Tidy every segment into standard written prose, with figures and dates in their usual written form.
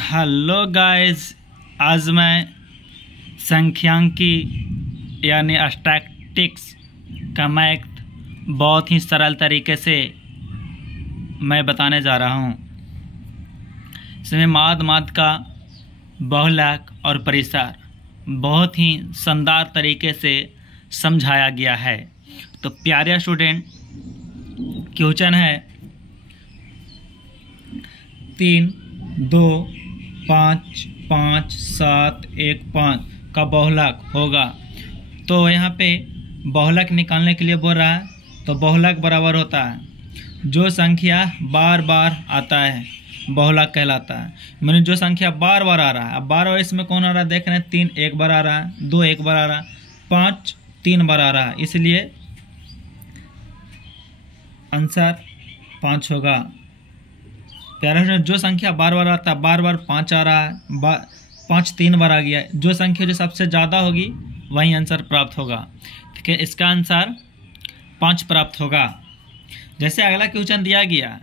Hello guys, आज मैं संख्यांकी यानी स्टैटिस्टिक्स का मैथ बहुत ही सरल तरीके से मैं बताने जा रहा हूँ। इसमें माद का बहुलक और परिसर बहुत ही शानदार तरीके से समझाया गया है। तो प्यारे स्टूडेंट, क्वेश्चन है 3, 2, 5, 5, 7, 1, 5 का बहुलक होगा। तो यहाँ पे बहुलक निकालने के लिए बोल रहा है। तो बहुलक बराबर होता है जो संख्या बार बार आता है बहुलक कहलाता है। मैंने जो संख्या बार बार आ रहा है, अब बार बार इसमें कौन आ रहा है देख रहे हैं। 3 एक बार आ रहा है, 2 एक बार आ रहा है, 5 3 बार आ रहा है, इसलिए आंसर 5 होगा। प्यारा जो संख्या बार बार आता है, बार बार 5 आ रहा है, 5 3 बार आ गया, जो संख्या जो सबसे ज़्यादा होगी वही आंसर प्राप्त होगा। ठीक है, इसका आंसर 5 प्राप्त होगा। जैसे अगला क्वेश्चन दिया गया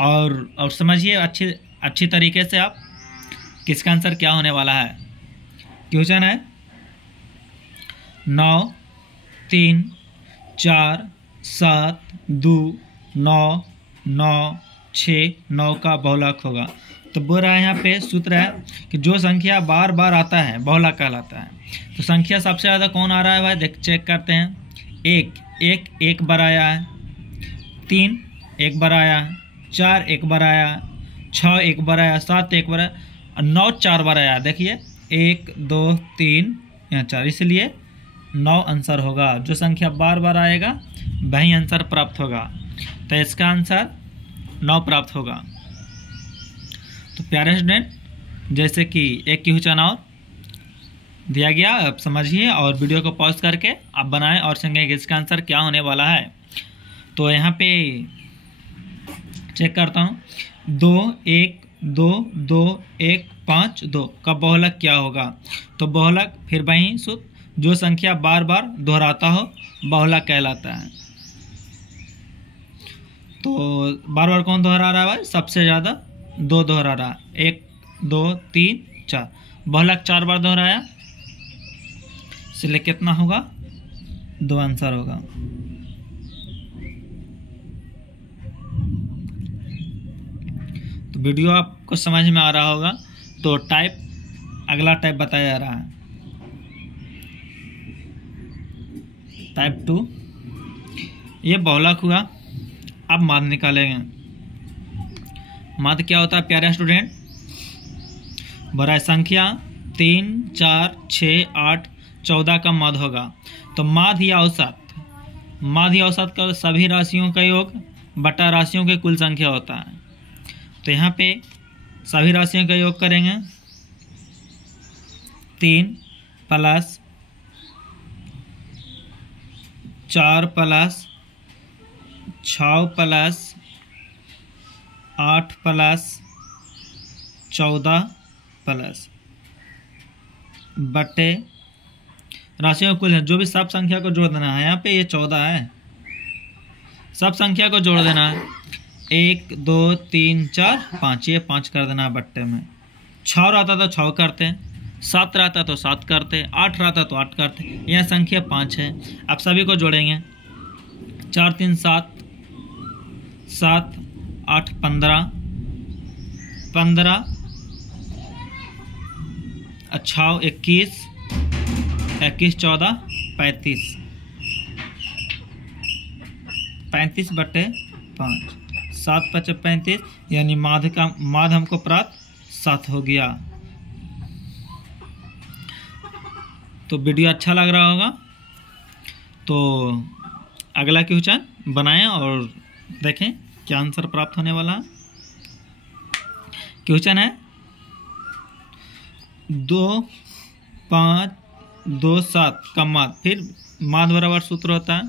और समझिए अच्छी तरीके से आप किसका आंसर क्या होने वाला है। क्वेश्चन है 9, 3, 4, 7, 2, 9, 9, 6, 9 का बहुलक होगा। तो बोल रहा है यहाँ पे सूत्र है कि जो संख्या बार बार आता है बहुलक कहलाता है। तो संख्या सबसे ज़्यादा कौन आ रहा है भाई, देख चेक करते हैं। एक बार आया है, 3 एक बार आया, 4 एक बार आया, 6 एक बार आया, 7 एक बार आया और 9 4 बार आया। देखिए 1 2 3 यहाँ 4, इसलिए 9 आंसर होगा। जो संख्या बार बार आएगा वही आंसर प्राप्त होगा। तो इसका आंसर 9 प्राप्त होगा। तो प्यारे स्टूडेंट, जैसे कि एक क्वेश्चन और दिया गया, आप समझिए और वीडियो को पॉज करके आप बनाएं और समझें कि इसका आंसर क्या होने वाला है। तो यहाँ पे चेक करता हूँ। 2 1 2 2 1 5 2 का बहुलक क्या होगा। तो बहुलक फिर वही सूत्र, जो संख्या बार बार दोहराता हो बहुलक कहलाता है। तो बार बार कौन दोहरा रहा है भाई, सबसे ज़्यादा 2 दोहरा रहा है। 1 2 3 4, बहुलक 4 बार दोहराया, इसलिए कितना होगा, 2 आंसर होगा। तो वीडियो आपको समझ में आ रहा होगा। तो अगला टाइप बताया जा रहा है, टाइप 2। ये बहुलक हुआ। अब माद निकालेंगे। माद क्या होता है प्यारे स्टूडेंट, बड़ा संख्या 3 4 6 8 14 का माद होगा। तो माद या औसत का सभी राशियों का योग बटा राशियों की कुल संख्या होता है। तो यहाँ पे सभी राशियों का योग करेंगे। 3 + 4 + 6 + 8 + 14 + बटे राशियों कुल है। जो भी सब संख्या को जोड़ देना है, यहाँ पे ये 14 है, सब संख्या को जोड़ देना है। 1 2 3 4 5, ये 5 कर देना है बट्टे में। 6 रहता तो 6 करते, 7 रहता तो 7 करते, 8 रहता तो 8 करते। यह संख्या 5 है। अब सभी को जोड़ेंगे। 4 3 7 7 8 15 15 6 21 21 14 35 35 बटे 5, 7 × 5 = 35, यानी माद हमको प्राप्त 7 हो गया। तो वीडियो अच्छा लग रहा होगा। तो अगला क्वेश्चन बनाएं और देखें क्या आंसर प्राप्त होने वाला है। क्वेश्चन है 2 5 2 7 का माद। फिर माद बराबर सूत्र होता है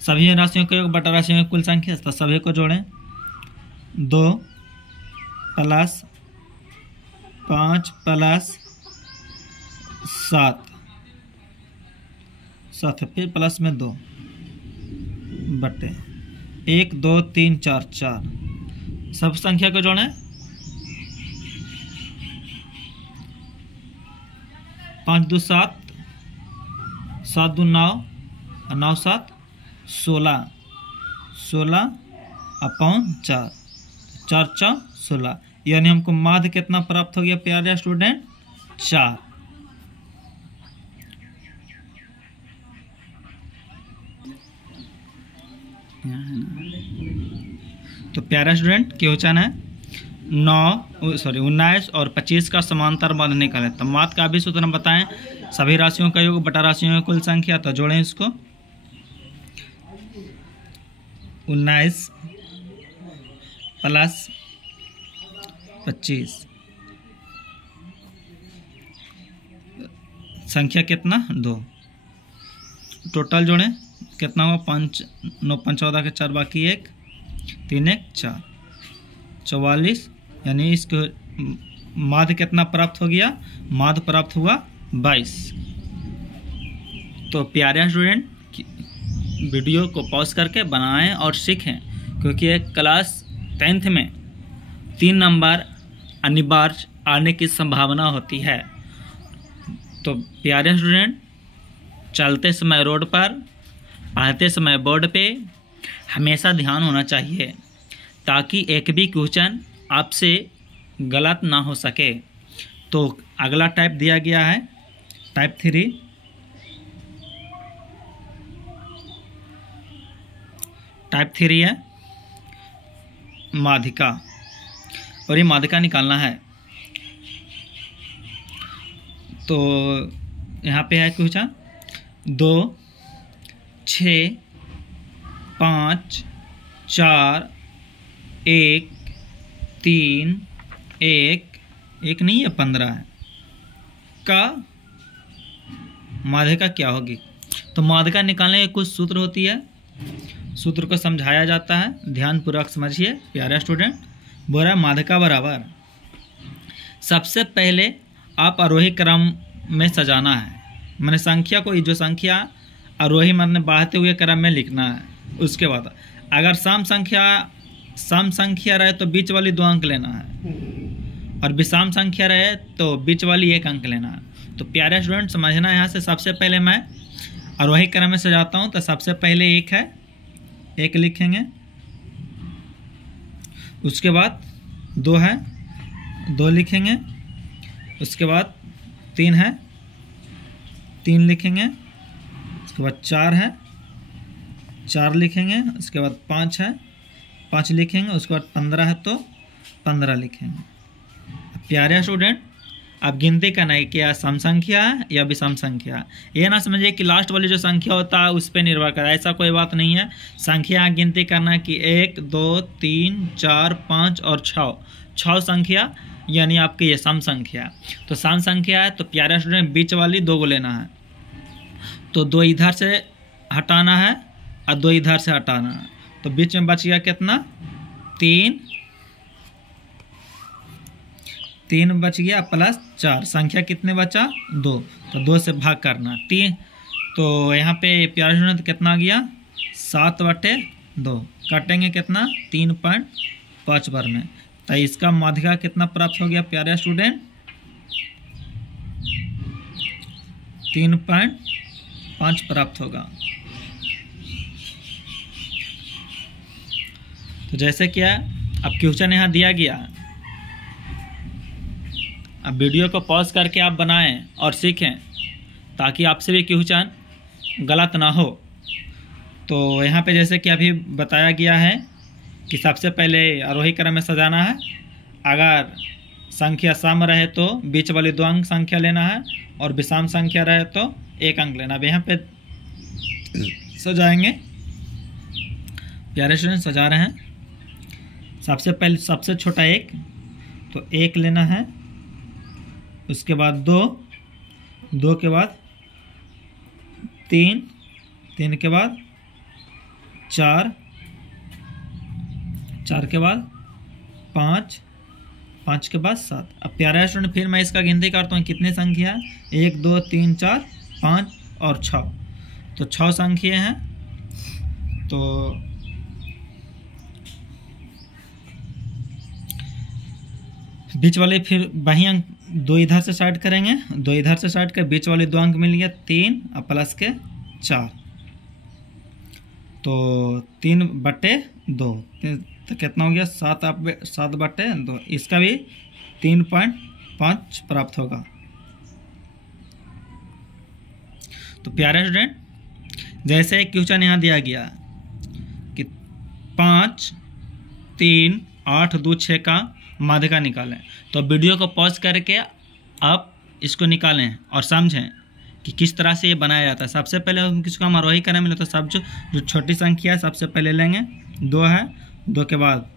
सभी राशियों का योग बटा राशियों की कुल संख्या। तो सभी को जोड़ें। 2 + 5 + 7 फिर प्लस में 2 बटे 1 2 3 4 4, सब संख्या को जोड़ें। 5 2 7, 7 2 9 और 9 7 16, 16/4, 4 4 16, यानी हमको माध्य कितना प्राप्त हो गया प्यारे स्टूडेंट? 4। तो प्यारा स्टूडेंट क्वेश्चन है 19 और 25 का समांतर माध्य निकालें। तो माध्य का भी सूत्र बताएं, सभी राशियों का योग बटा राशियों की कुल संख्या। तो जोड़ें इसको, 19 + 25 संख्या कितना? 2। टोटल जोड़ें कितना हुआ? 5 9 5 14 के 4 बाकी 1, 3 1 4, 44, यानी इसको माध्य कितना प्राप्त हो गया? माध्य प्राप्त हुआ 22। तो प्यारे स्टूडेंट वीडियो को पॉज करके बनाएं और सीखें, क्योंकि एक क्लास 10th में 3 नंबर अनिवार्य आने की संभावना होती है। तो प्यारे स्टूडेंट चलते समय रोड पर, पढ़ते समय बोर्ड पे हमेशा ध्यान होना चाहिए, ताकि एक भी क्वेश्चन आपसे गलत ना हो सके। तो अगला टाइप दिया गया है टाइप 3। टाइप 3 है माध्यिका, और ये माध्यिका निकालना है। तो यहाँ पे है क्वेश्चन 2 6 5 4 1 3 1 नहीं है 15 है का माध्यिका क्या होगी। तो माध्यिका निकालने के कुछ सूत्र होती है, सूत्र को समझाया जाता है, ध्यानपूर्वक समझिए प्यारे स्टूडेंट। बोला माध्यिका बराबर, सबसे पहले आप आरोही क्रम में सजाना है, मैंने संख्या को, जो संख्या आरोही मतलब बढ़ते हुए क्रम में लिखना है। उसके बाद अगर सम संख्या रहे तो बीच वाली 2 अंक लेना है, और विषम संख्या रहे तो बीच वाली 1 अंक लेना है। तो प्यारे स्टूडेंट समझना, यहाँ से सबसे पहले मैं आरोही क्रम में सजाता हूँ। तो सबसे पहले 1 है, 1 लिखेंगे। उसके बाद 2 है, 2 लिखेंगे। उसके बाद 3 है, 3 लिखेंगे। उसके बाद 4 है, 4 लिखेंगे। उसके बाद 5 है, 5 लिखेंगे। उसके बाद 15 है तो 15 लिखेंगे। प्यारे स्टूडेंट आप गिनती करना है क्या सम संख्या है या विषम संख्या है। ये ना समझिए कि लास्ट वाली जो संख्या होता है उस पर निर्भर करता है, ऐसा कोई बात नहीं है। संख्या गिनती करना है कि 1 2 3 4 5 और 6 संख्या, यानी आपकी ये सम संख्या। तो सम संख्या है तो प्यारे स्टूडेंट बीच वाली 2 को लेना है। तो 2 इधर से हटाना है और 2 इधर से हटाना है। तो बीच में बच गया कितना? 3 बच गया प्लस 4, संख्या कितने बचा? 2। तो 2 से भाग करना 3। तो यहाँ पे प्यारे स्टूडेंट कितना गया? 7/2। काटेंगे कितना? 3.5 बार में। तो इसका माध्यिका कितना प्राप्त हो गया प्यारे स्टूडेंट? 3.5 प्राप्त होगा। तो जैसे क्या अब क्वेश्चन यहाँ दिया गया, अब वीडियो को पॉज करके आप बनाएं और सीखें, ताकि आपसे भी क्वेश्चन गलत ना हो। तो यहाँ पे जैसे कि अभी बताया गया है कि सबसे पहले आरोही क्रम में सजाना है। अगर संख्या सम रहे तो बीच वाली 2 अंक संख्या लेना है, और विषम संख्या रहे तो 1 अंक लेना। अब यहाँ पे सजाएंगे, प्यारे स्टूडेंट सजा रहे हैं। सबसे पहले सबसे छोटा 1, तो 1 लेना है। उसके बाद 2 के बाद 3 के बाद 4 के बाद 5 के बाद 7। अब प्यारा स्टूडेंट फिर मैं इसका गिनती करता हूँ कितनी संख्या? 1 2 3 4 5 और 6। तो 6 संख्या हैं। तो बीच वाले फिर वही अंक 2 इधर से स्टार्ट करेंगे, 2 इधर से स्टार्ट कर बीच वाले 2 अंक मिल गया 3 और प्लस के 4, तो 3/2 तो कितना हो गया 7/2। इसका भी 3.5 प्राप्त होगा। तो प्यारे स्टूडेंट, जैसे एक क्वेश्चन यहाँ दिया गया कि 5, 3, 8, 2, 6 का माध्य का निकालें, तो वीडियो को पॉज करके आप इसको निकालें और समझें कि किस तरह से ये बनाया जाता है। सबसे पहले हम किसको हम आरोही करने मिले, तो सब जो छोटी संख्या है सबसे पहले लेंगे। 2 है, 2 के बाद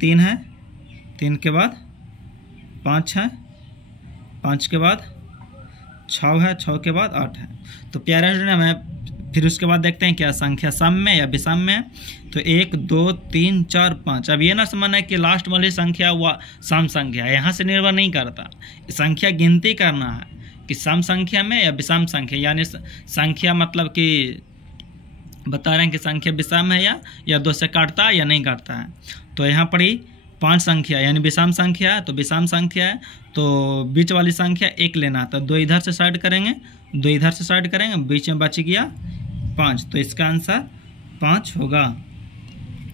3 है, 3 के बाद 5 है, 5 के बाद 6 है, 6 के बाद 8 है। तो प्यारे स्टूडेंट, मैं फिर उसके बाद देखते हैं क्या संख्या सम में या विषम में है। तो 1, 2, 3, 4, 5। अब ये ना समझना है कि लास्ट वाली संख्या वह सम संख्या है, यहाँ से निर्भर नहीं करता। संख्या गिनती करना है कि सम संख्या में या विषम संख्या, यानी संख्या मतलब कि बता रहे हैं कि संख्या विषम है या 2 से काटता है या नहीं काटता है। तो यहाँ पर ही 5 संख्या यानी विषम संख्या है, तो विषम संख्या है तो बीच वाली संख्या 1 लेना था। 2 इधर से स्टार्ट करेंगे, 2 इधर से स्टार्ट करेंगे, बीच में बच गया 5, तो इसका आंसर 5 होगा।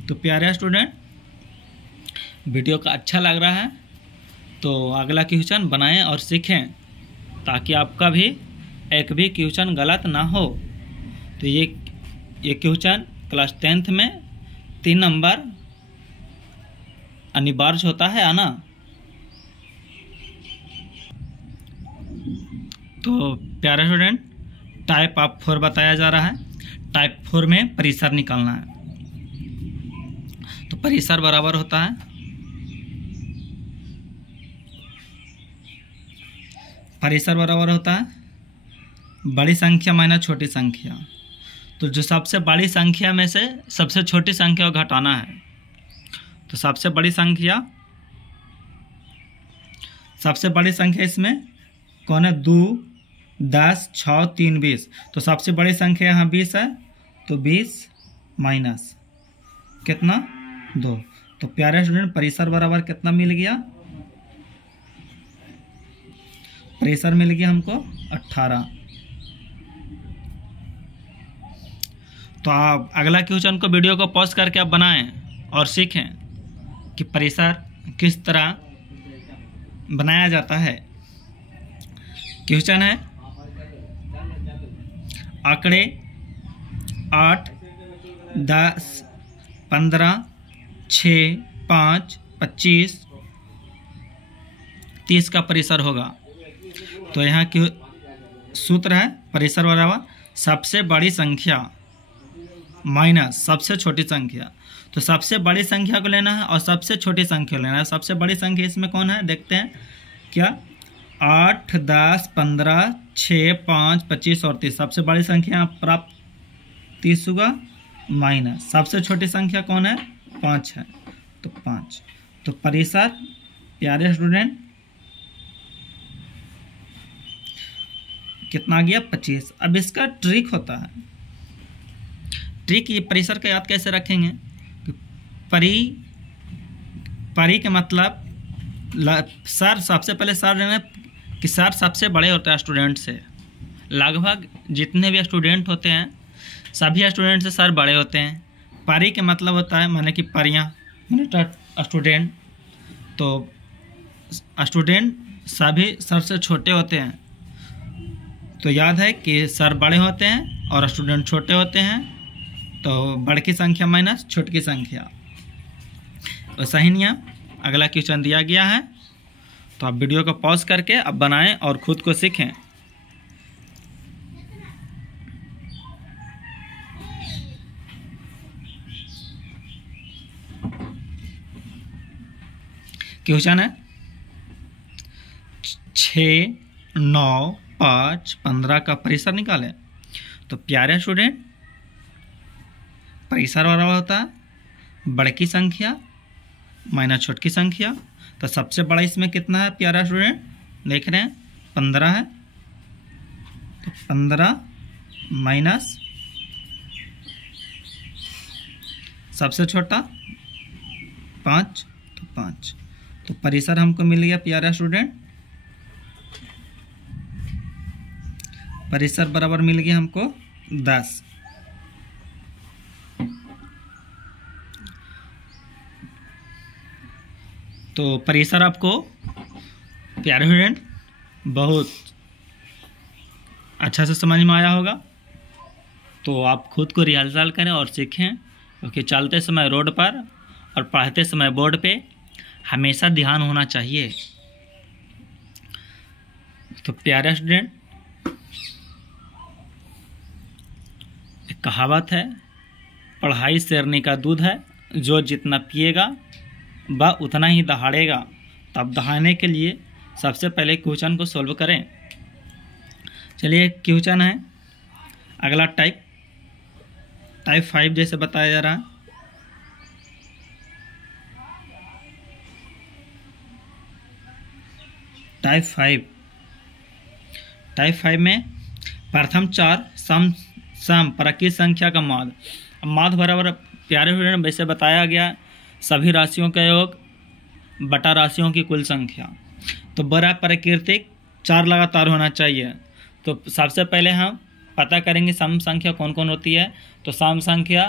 तो प्यारे स्टूडेंट, वीडियो का अच्छा लग रहा है तो अगला क्वेश्चन बनाएं और सीखें, ताकि आपका भी एक भी क्वेश्चन गलत ना हो। तो ये क्वेश्चन क्लास 10th में 3 नंबर अनिवार्य होता है आना। तो प्यारे स्टूडेंट, टाइप ऑफ 4 बताया जा रहा है। टाइप 4 में परिसर निकालना है। तो परिसर बराबर होता है बड़ी संख्या माइनस छोटी संख्या। तो जो सबसे बड़ी संख्या में से सबसे छोटी संख्या को घटाना है। तो सबसे बड़ी संख्या इसमें कौन है? 2, 10, 6, 3, 20। तो सबसे बड़ी संख्या यहाँ 20 है, तो 20 माइनस कितना 2। तो प्यारे स्टूडेंट, परिसर बराबर कितना मिल गया? परिसर मिल गया हमको 18। तो आप अगला क्वेश्चन को वीडियो को पॉज करके आप बनाएं और सीखें कि परिसर किस तरह बनाया जाता है। क्वेश्चन है, आंकड़े 8, 10, 15, 6, 5, 25, 30 का परिसर होगा। तो यहाँ की सूत्र है परिसर बराबर सबसे बड़ी संख्या माइनस सबसे छोटी संख्या। तो सबसे बड़ी संख्या को लेना है और सबसे छोटी संख्या को लेना है। सबसे बड़ी संख्या इसमें कौन है देखते हैं क्या? 8, 10, 15, 6, 5, 25 और 30। सबसे बड़ी संख्या प्राप्त 30 होगा माइनस सबसे छोटी संख्या कौन है? 5 है, तो 5। तो परिसर प्यारे स्टूडेंट कितना गया? 25। अब इसका ट्रिक होता है। ट्रिक ये परिसर का याद कैसे रखेंगे? परी के मतलब सर सबसे पहले सर लेना कि सर सबसे बड़े होते हैं स्टूडेंट से। लगभग जितने भी स्टूडेंट होते हैं सभी स्टूडेंट से सर बड़े होते हैं। परी के मतलब होता है माने कि परियां स्टूडेंट, तो स्टूडेंट सभी सर से छोटे होते हैं। तो याद है कि सर बड़े होते हैं और स्टूडेंट छोटे होते हैं, तो बड़ की संख्या माइनस छोटी की संख्या। वैसा ही नियम अगला क्वेश्चन दिया गया है। तो आप वीडियो को पॉज करके अब बनाएं और खुद को सीखें। क्वेश्चन है 6, 9, 5, 15 का परिसर निकालें। तो प्यारे स्टूडेंट, परिसर बराबर होता है बड़ की संख्या माइनस छोटी की संख्या। तो सबसे बड़ा इसमें कितना है प्यारा स्टूडेंट? देख रहे हैं 15 है, तो 15 माइनस सबसे छोटा 5, तो 5। तो परिसर हमको मिल गया प्यारा स्टूडेंट, परिसर बराबर मिल गया हमको 10। तो परिसर आपको प्यारे स्टूडेंट बहुत अच्छा से समझ में आया होगा। तो आप खुद को रिहर्सल करें और सीखें, क्योंकि चलते समय रोड पर और पढ़ते समय बोर्ड पे हमेशा ध्यान होना चाहिए। तो प्यारे स्टूडेंट, एक कहावत है, पढ़ाई शेरनी का दूध है, जो जितना पिएगा वह उतना ही दहाड़ेगा। तब दहाड़ने के लिए सबसे पहले क्वेश्चन को सॉल्व करें। चलिए क्वेश्चन है अगला टाइप 5 जैसे बताया जा रहा है। टाइप 5 में प्रथम 4 सम परकीय संख्या का माध्य। माध्य बराबर प्यारे स्टूडेंट वैसे बताया गया सभी राशियों का योग बटा राशियों की कुल संख्या। तो बड़ा प्राकृतिक 4 लगातार होना चाहिए। तो सबसे पहले हम पता करेंगे सम संख्या कौन कौन होती है। तो सम संख्या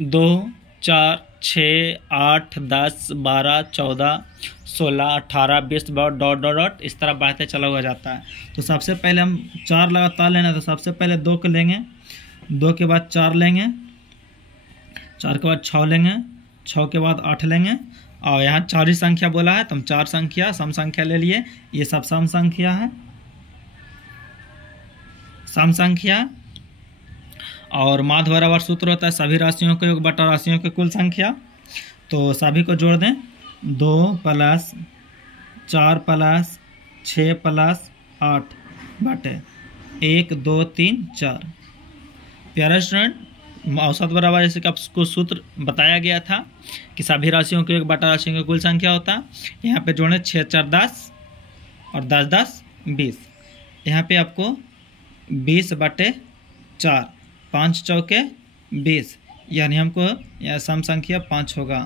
2, 4, 6, 8, 10, 12, 14, 16, 18, 20 डॉट डॉट डॉट इस तरह बढ़ते चला हुआ जाता है। तो सबसे पहले हम 4 लगातार लेना, तो सबसे पहले 2 को लेंगे, 2 के बाद 4 लेंगे, 4 के बाद 6 लेंगे, 6 के बाद 8 लेंगे। और यहाँ 4 ही संख्या बोला है तो हम 4 संख्या सम संख्या ले लिए। ये सब सम संख्या है, सम संख्या। और माध्य बराबर सूत्र होता है सभी राशियों का योग बटा राशियों की कुल संख्या। तो सभी को जोड़ दें, 2 + 4 + 6 + 8 बटे 1, 2, 3, 4। प्यारे स्टूडेंट, औसत बराबर जैसे कि आपको सूत्र बताया गया था कि सभी राशियों के योग बटा राशियों की कुल संख्या होता है। यहाँ पे जोड़ें 6, 4, 10 और 10, 10, 20। यहाँ पे आपको 20 बटे 4, 5 चौके 20, यानी हमको यह सम संख्या 5 होगा।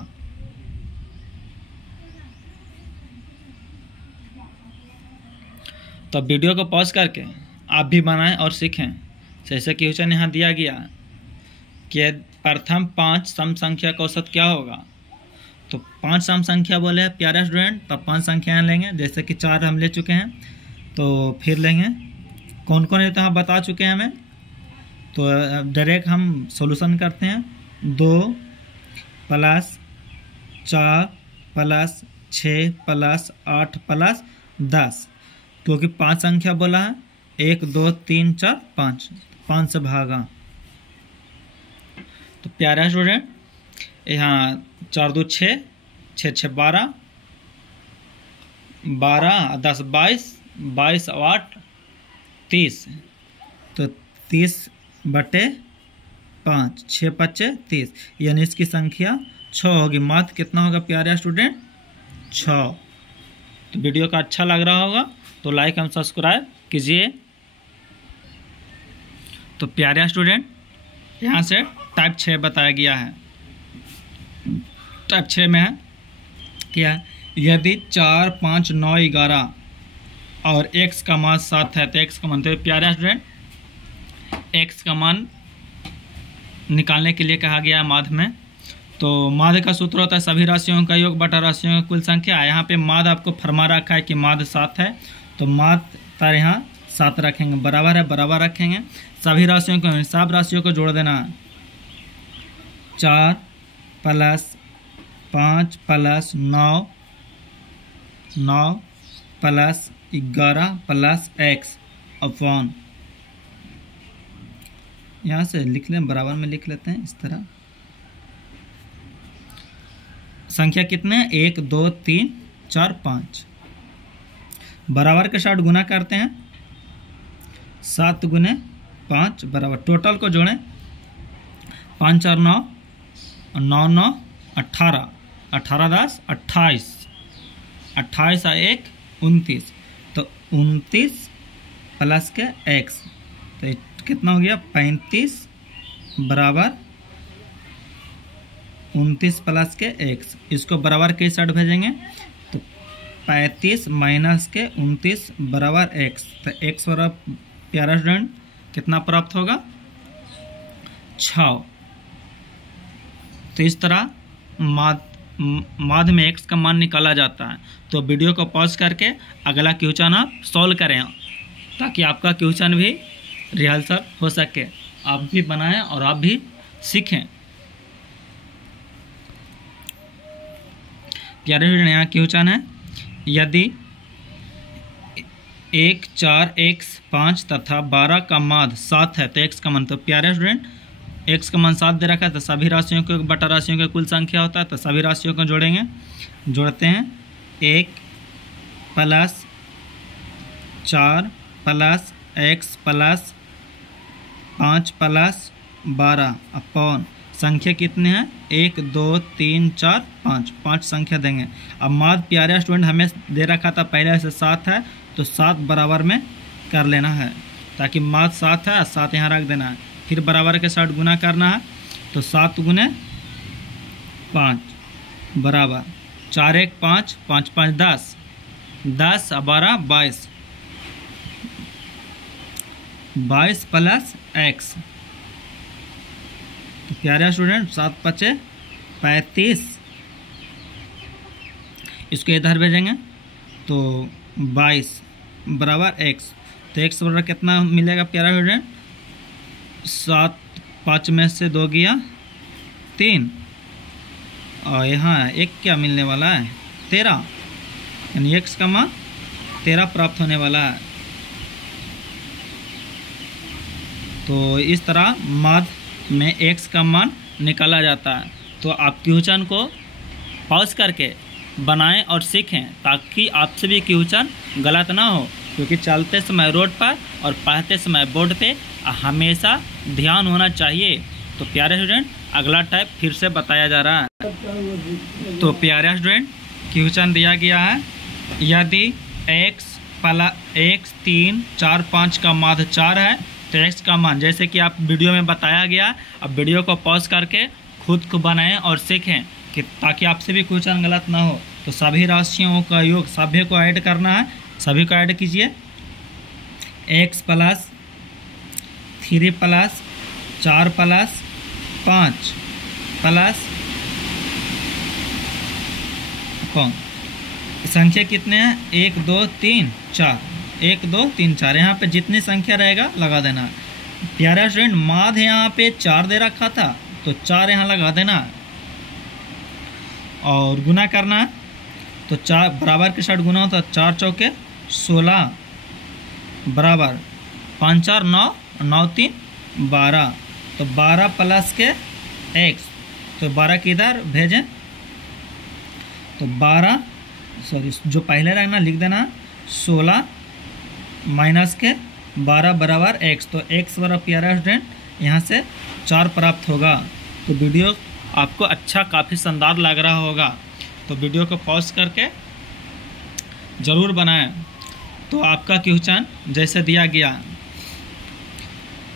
तो वीडियो को पॉज करके आप भी बनाएं और सीखें। जैसे कि क्वेश्चन यहाँ दिया गया कि प्रथम 5 सम संख्या का औसत क्या होगा। तो 5 सम संख्या बोले हैं प्यारे स्टूडेंट, तो 5 संख्याएं लेंगे। जैसे कि 4 हम ले चुके हैं, तो फिर लेंगे कौन कौन है तो हम बता चुके हैं हमें। तो डायरेक्ट हम सॉल्यूशन करते हैं। 2 + 4 + 6 + 8 + 10, क्योंकि 5 संख्या बोला है। 1, 2, 3, 4, 5 से भागा। तो प्यारा स्टूडेंट, यहाँ 4, 2, 6, 6, 6, 12, 12, 10, 22, 22 और 8, 30। तो 30 बटे 5, 6 × 5 = 30, यानी इसकी संख्या 6 होगी। माध्य कितना होगा प्यारे स्टूडेंट? 6। तो वीडियो का अच्छा लग रहा होगा तो लाइक एवं सब्सक्राइब कीजिए। तो प्यारे स्टूडेंट, यहाँ से टाइप 6 बताया गया है। टाइप 6 में है क्या, यदि 4, 5, 9, 11 और x का मान 7 है तो x का मान, तो प्यारे स्टूडेंट x का मान निकालने के लिए कहा गया है माध्य में। तो माध्य का सूत्र होता है सभी राशियों का योग बटा राशियों की कुल संख्या। यहाँ पे माध्य आपको फरमा रखा है कि माध्य 7 है, तो माध्य तार यहाँ 7 रखेंगे, बराबर है बराबर रखेंगे। सभी राशियों को, सब राशियों को जोड़ देना। 4 + 5 + 9, 9 + 11 + x अपॉन, यहाँ से लिख लें, बराबर में लिख लेते हैं इस तरह। संख्या कितने हैं? 1, 2, 3, 4, 5। बराबर के साथ गुना करते हैं। 7 × 5 बराबर, टोटल को जोड़ें। 5, 4, 9, 9, 9, 18, 18, 10, 28, 28 और 1, 29। तो 29 प्लस के x, तो कितना हो गया? 35 बराबर 29 प्लस के x, इसको बराबर के साइड भेजेंगे तो 35 माइनस के 29 बराबर x। तो x बराबर प्यारा स्टूडेंट कितना प्राप्त होगा 6। तो इस तरह माध्य में x का मान निकाला जाता है। तो वीडियो को पॉज करके अगला क्वेश्चन आप सॉल्व करें ताकि आपका क्वेश्चन भी रिहर्सल हो सके, आप भी बनाएं और आप भी सीखें। प्यारे स्टूडेंट यहाँ क्वेश्चन है, यदि 1, 4, x, 5 तथा 12 का माध्य 7 है तो x का मान। तो प्यारे स्टूडेंट x का मान 7 दे रखा है तो सभी राशियों के बटा राशियों का कुल संख्या होता है। तो सभी राशियों को जोड़ेंगे, जोड़ते हैं 1 plus 4 plus x plus 5 plus 12 upon संख्या कितने हैं 1, 2, 3, 4, 5 संख्या देंगे। अब माध्य प्यारे स्टूडेंट हमें दे रखा था पहले से 7 है तो 7 बराबर में कर लेना है ताकि माध्य 7 है, 7 यहाँ रख देना है। फिर बराबर के साथ गुना करना है तो 7 गुने 5 बराबर 4, 1, 5, 5, 5, 10, 10 और 12, 22, 22 प्लस x। तो प्यारे स्टूडेंट 7, 5, 35, इसको इधर भेजेंगे तो 22 बराबर x। तो x बराबर कितना मिलेगा प्यारा स्टूडेंट 7, 5 में से 2 गया 3 और यहाँ एक क्या मिलने वाला है 13, यानी x का मान 13 प्राप्त होने वाला है। तो इस तरह माध्य में x का मान निकाला जाता है। तो आप क्वेश्चन को पॉज करके बनाएं और सीखें ताकि आपसे भी क्वेश्चन गलत ना हो, क्योंकि चलते समय रोड पर और पढ़ते समय बोर्ड पे हमेशा ध्यान होना चाहिए। तो प्यारे स्टूडेंट अगला टाइप फिर से बताया जा रहा है। तो प्यारे स्टूडेंट क्वेश्चन दिया गया है, यदि x, 3, 4, 5 का माध्य 4 है तो x का मान, जैसे कि आप वीडियो में बताया गया, अब वीडियो को पॉज करके खुद को बनाएं और सीखें कि ताकि आपसे भी क्वेश्चन गलत ना हो। तो सभी राशियों का योग सभी को ऐड करना है, सभी को ऐड कीजिए। x plus 3 plus 4 plus 5 plus कौन संख्या कितने हैं 1, 2, 3, 4, 1, 2, 3, 4, यहाँ पे जितनी संख्या रहेगा लगा देना। प्यारा स्टूडेंट माध्य यहाँ पे 4 दे रखा था तो 4 यहाँ लगा देना और गुना करना है तो 4 बराबर के साथ गुना होता है 4 चौके 16 बराबर 5, 4, 9, 9, 3, 12। तो 12 प्लस के x, तो 12 किधर भेजें तो 12 जो पहले रखना लिख देना 16 माइनस के 12 बराबर x। तो x बराबर प्यारा स्टूडेंट यहाँ से 4 प्राप्त होगा। तो वीडियो आपको अच्छा काफ़ी शानदार लग रहा होगा, तो वीडियो को पॉज करके ज़रूर बनाएं। तो आपका क्वेश्चन जैसे दिया गया,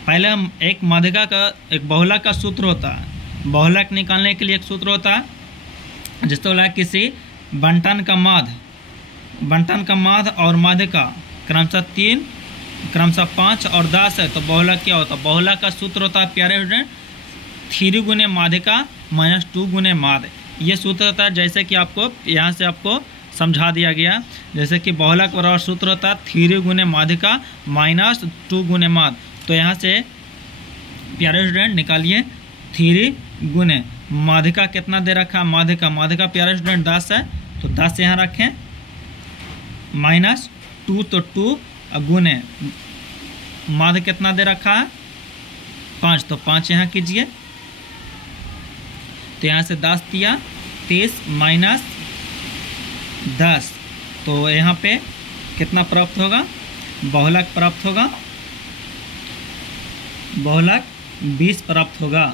पहले हम एक माध्यिका का एक बहुलक का सूत्र होता है, बहुलक निकालने के लिए एक सूत्र होता है जिसको बोला किसी बंटन का माध्य और माध्यिका क्रमशः 3, क्रमशः 5 और 10 है तो बहुलक क्या होता है, बहुलक का सूत्र होता है प्यारे स्टूडेंट 3 गुने माध्यिका माइनस 2 गुने माध्य। ये सूत्र होता है जैसे कि आपको यहाँ से आपको समझा दिया गया, जैसे कि बहुलक बराबर सूत्र होता है 3 गुने माध्यिका माइनस 2 गुने माध्य। तो यहाँ से प्यारे स्टूडेंट निकालिए 3 गुने माध्यिका कितना दे रखा है, माध्यिका प्यारे स्टूडेंट 10 है तो 10 यहाँ रखें माइनस 2 तो 2 गुने माध्य कितना दे रखा है 5 तो 5 यहाँ कीजिए। तो यहाँ से 10 दिया 30 माइनस 10 तो यहाँ पे कितना प्राप्त होगा, बहुलक प्राप्त होगा, बहुलक 20 प्राप्त होगा।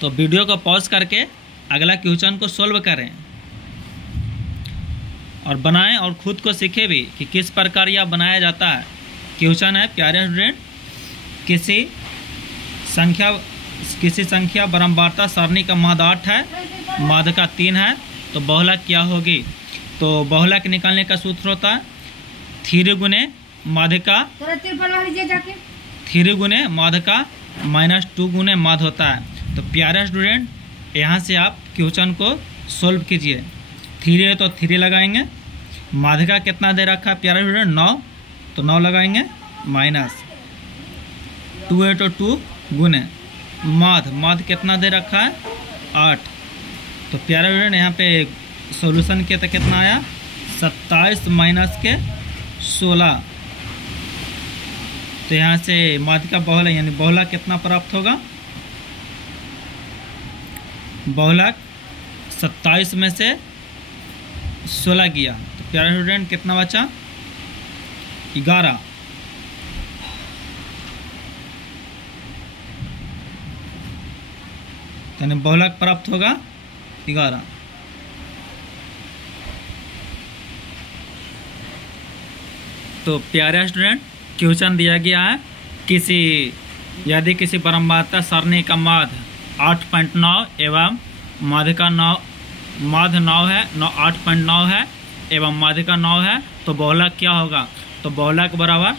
तो वीडियो को पॉज करके अगला क्वेश्चन को सोल्व करें और बनाएं और खुद को सीखें भी कि किस प्रकार यह बनाया जाता है। क्वेश्चन है प्यारे स्टूडेंट, किसी संख्या किसी संख्या बारंबारता सारणी का माध्य 8 है, माध्य का 3 है, तो बहुलक क्या होगी? तो बहुलक निकालने का सूत्र होता है 3 गुने माध्य का 3 गुने माध्य का -2 गुने माध्य होता है। तो प्यारे स्टूडेंट, यहाँ से आप क्वेश्चन को सोल्व कीजिए। 3 है तो 3 लगाएंगे, माध्य का कितना दे रखा है प्यारे स्टूडेंट? 9, तो 9 लगाएंगे, माइनस 2 है तो 2 गुने माध्य कितना दे रखा है? 8। तो प्यारे स्टूडेंट यहाँ पे सॉल्यूशन किया तो कितना आया? 27 माइनस के 16। तो यहाँ से माध्य का बहुलक यानी बहुलक कितना प्राप्त होगा? बहुलक 27 में से 16 गया, तो प्यारे स्टूडेंट कितना बचा? 11। यानी बहुलक प्राप्त होगा 11। तो प्यारे स्टूडेंट, क्वेश्चन दिया गया है यदि किसी बारंबारता सारणी का माध्य 8.9 एवं माध्य का 9 है 8.9 है एवं माध्य का 9 है, तो बहुलक क्या होगा? तो बहुलक बराबर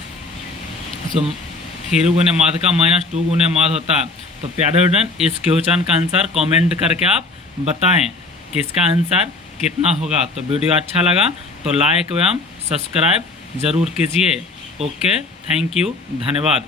3 गुने माध्य का -2 गुने माध्य होता है। तो प्यारे स्टूडेंट, इस क्वेश्चन का आंसर कमेंट करके आप बताएं कि इसका आंसर कितना होगा। तो वीडियो अच्छा लगा तो लाइक एवं सब्सक्राइब जरूर कीजिए। ओके, थैंक यू, धन्यवाद।